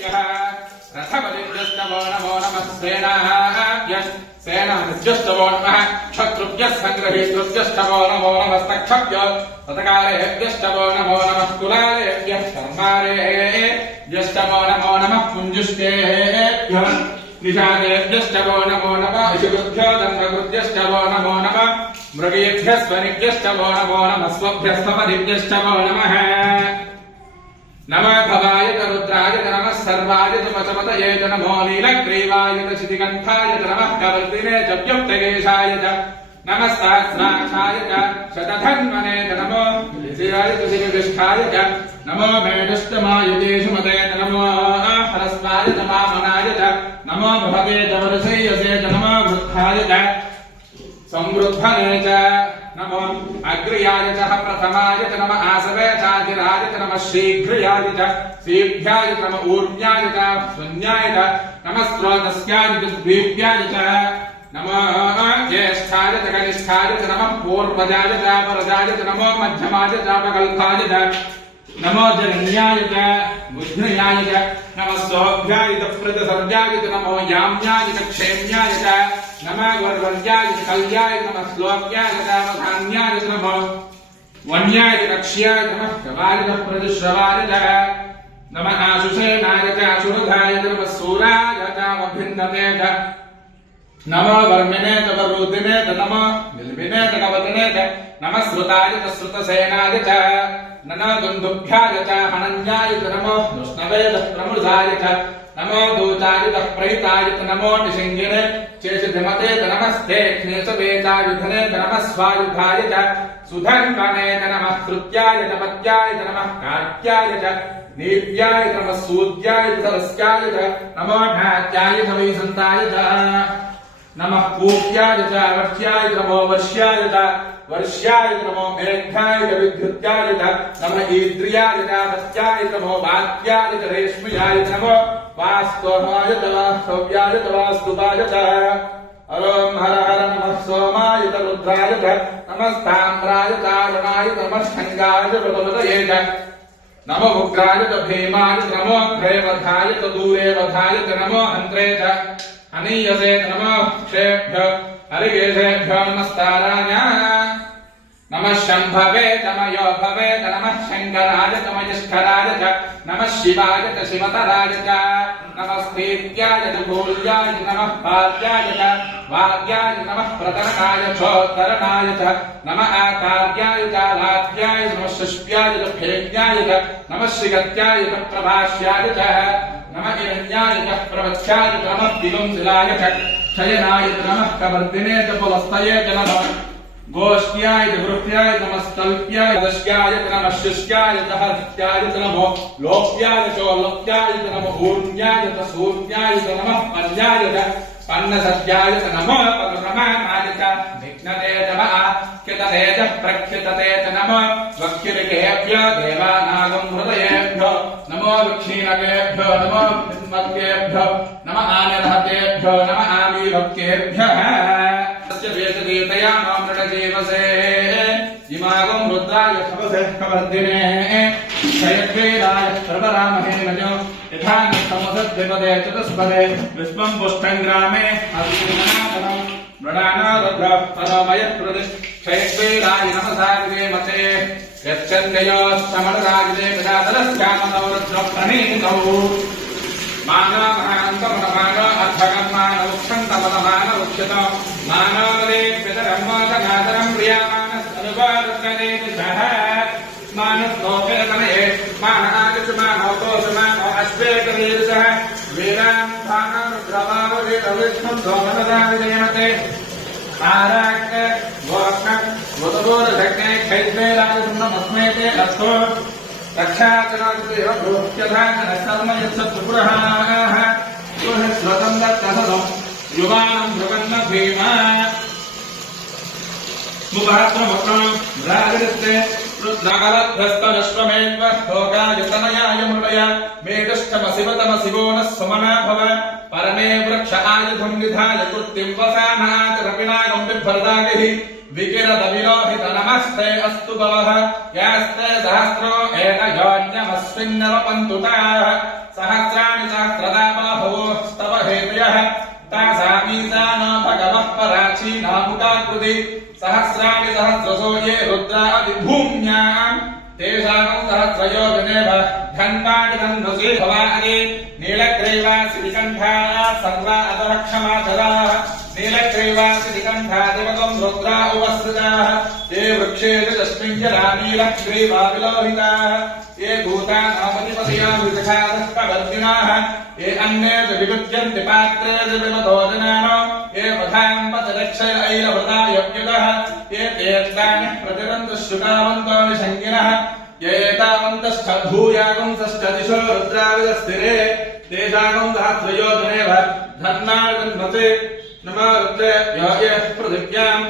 रथपतिभ्यस्तवो नमो नमः सेनाभ्यस्तवो नमः क्षत्रुभ्यः सङ्ग्रहीतृभ्यस्तवो नमो नमस्तक्षभ्यो ततकारेभ्यस्तवो नमो नमः कुलालेभ्यः कर्मारेभ्यस्तवो नमो नमः पुञ्जुष्टेभ्यः निषादेभ्यस्तवो नमो नमः इषुभ्यो दन्तकृभ्यस्तवो नमो नमः मृगेभ्यः स्वनिभ्यस्तवो नमो नमः स्वभ्यस्तपदिभ्यस्तवो नमः नमः भवाय च रुद्राय च नमः सर्वाय च पशपतये च नमो नीलग्रीवाय च शितिकण्ठाय च नमः कवर्तिने च व्युक्तकेशाय च नमः सहस्राक्षाय च शतधन्वने च नमो शिवाय च शिवविष्ठाय च नमो मेढष्टमाय देशुमते च नमो हरस्वाय च वामनाय च नमो भवते च वरसयसे च नमो वृद्धाय च संवृद्धने च नमो अग्र्याय च प्रथमाय च नमः आसवे चातिराय च नमः शीघ्रयाय च शीघ्राय च नमः ऊर्ध्याय च शून्याय च नमः स्रोतस्याय च द्वीप्याय च नमो ज्येष्ठाय च कनिष्ठाय च नमः पूर्वजाय च परजाय च नमो मध्यमाय च अपकल्पाय च नमो जगन्याय च बुद्ध्याय च नमः सौभ्याय च प्रतिसर्याय च नमो याम्याय च क्षेम्याय च नमः वर्वर्याय च कल्याय च नमः श्लोक्याय च धान्याय च नमो वन्याय च कक्ष्याय च नमः कवाय च प्रतिश्रवाय च नमः आशुषेनाय च अशुभधाय च नमः सूराय च अभिन्नते च नमो वर्मिने च वरुदिने च नमो विल्बिने च कवतिने च नमः श्रुताय च श्रुतसेनाय च नमो दुन्दुभ्याय च हनन्याय च नमो विष्णवे च प्रमृधाय च नमो दूताय च प्रहिताय च नमो निषिङ्गिने चेषधिमते च नमस्ते क्षेषवेतायुधने च नमः स्वायुधाय च सुधन्वने च नमः कृत्याय च पत्याय च नमः कार्त्याय च नीत्याय च नमः सूद्याय च सरस्याय च नमो ढात्याय च वैसन्ताय च नमः पूज्याय च वर्ष्याय च नमो वर्ष्याय च वर्ष्याय च नमो मेघ्याय च विद्युत्याय च नमः ईद्रियाय च सत्याय च नमो वात्याय च रेश्म्याय च नमो वास्तवाय च वास्तव्याय च वास्तुवाय च अरोम हर हर नमः सोमाय च रुद्राय च नमस्ताम्राय च अरुणाय च नमः शङ्गाय च वृतवतये च नमो उग्राय च भीमाय च नमो अग्रेवधाय च दूरेवधाय च नमो अन्त्रे च अनीयसे च नमो क्षेभ्यो हरिकेशेभ्यो नमस्ताराय नमः शम्भवे च मयो भवे च नमः शङ्कराय च मयस्कराय च नमः शिवाय च शिवतराय च नमः स्थीत्याय च भूल्याय च नमः पाद्याय च वाद्याय च नमः प्रतरणाय चोत्तरणाय च नमः आकार्याय च लाद्याय च नमः शुष्प्याय च फेज्ञाय च नमः श्रीगत्याय च प्रभाष्याय च नमः हिरण्याय च प्रवत्स्याय च नमः दिगंसिलाय च शयनाय च नमः कवर्दिने च पुलस्तये च नमः गोष्ठ्याय च वृष्ट्याय च नमः स्तल्प्याय दश्याय च नमः शिष्याय च हर्त्याय च नमो लोप्याय च लोप्याय च नमो ऊर्ण्याय च सूर्याय च नमः पल्याय च पन्नसद्याय च नमो पदप्रमाणाय च विघ्नते च आख्यतते च प्रख्यतते च नमो वक्यरिकेभ्यो देवानागं हृदयेभ्यो नमो वृक्षीणकेभ्यो नमो विन्मद्येभ्यो नमः आनिर्हतेभ्यो नमः आमीभक्तेभ्यः वेददेवतया मामृतदेवसे इमागं रुद्राय तपसे कवर्दिने क्षयद्वैराय प्रवरामहे नजो यथा नमसद्विपदे चतुष्पदे विश्वं पुष्टं ग्रामे अतिनादनं मृडानादभ्रः परमयप्रदिश क्षयद्वैराय नमसाग्रे मते यच्छन्द्ययोश्चमनराजदे विदातलस्यामनवरुद्रप्रणीतौ मानवहान्तमनमान अर्थगन्मानवक्षन्तमनमानवक्षत मानवदे पितरम्मादनादरं प्रियामानस्तनुवारुद्रने दिशः मानस्तोपेतनये मानहादिसुमानोतोषमानो अश्वेतवीरसः वीरान्तानरुद्रमाववेदविष्णुं दोमनदाविदेमते आराक् वोक् वदबोधशक्ने खैद्वेराजसुन्नमस्मेते अर्थो रक्षाचरादेव भूत्यधान कर्म यत्सत्पुरः स्वतं दत्तसदं युवानं भ्रुवन्न भीमा मुखहत्रमुखं राजरित्ते रुद्रागलद्धस्तनश्वमेन्व भोगायतनयाय मृडय मेदष्टमशिवतमशिवो नः सुमना भव परमे वृक्ष आयुधं विधाय कृत्तिं वसानाचरपिनागं बिभ्रदागिः विकिरदविलोहित नमस्ते अस्तु भवः यास्ते सहस्रो एतयोन्यमस्मिन्नवपन्तुताः सहस्राणि सहस्रदा बाहवो स्तव हेतयः तासामीसानो भगवः पराची नामुकाकृति सहस्राणि सहस्रसो ये रुद्रादिभूम्याम् तेषाम् सहस्रयोजनेव धन्वानि धन्वसे भवानि नीलग्रीवासिकण्ठाः सर्वा अतः क्षमाचराः नीलग्रीवासिकण्ठा दिवकम् रुद्रा उपसृताः ये वृक्षेषु तस्मिन् जला नीलग्रीवा विलोहिताः ये भूतानामधिपतया विदधादष्टवर्तिनाः ये अन्येषु विभुज्यन्ति पात्रेषु विमतोजनानो ये पथाम् पथदक्षैलवृता यज्ञतः ये तीर्थानि प्रतिरन्तः शुकावन्तो निषङ्गिनः ये एतावन्तश्च भूयागुंसश्च दिशो रुद्राविदस्थिरे तेषागम् सहस्रयोजनेव धन्नानि तन्मते नमो रुद्रे यो ये पृथिव्याम्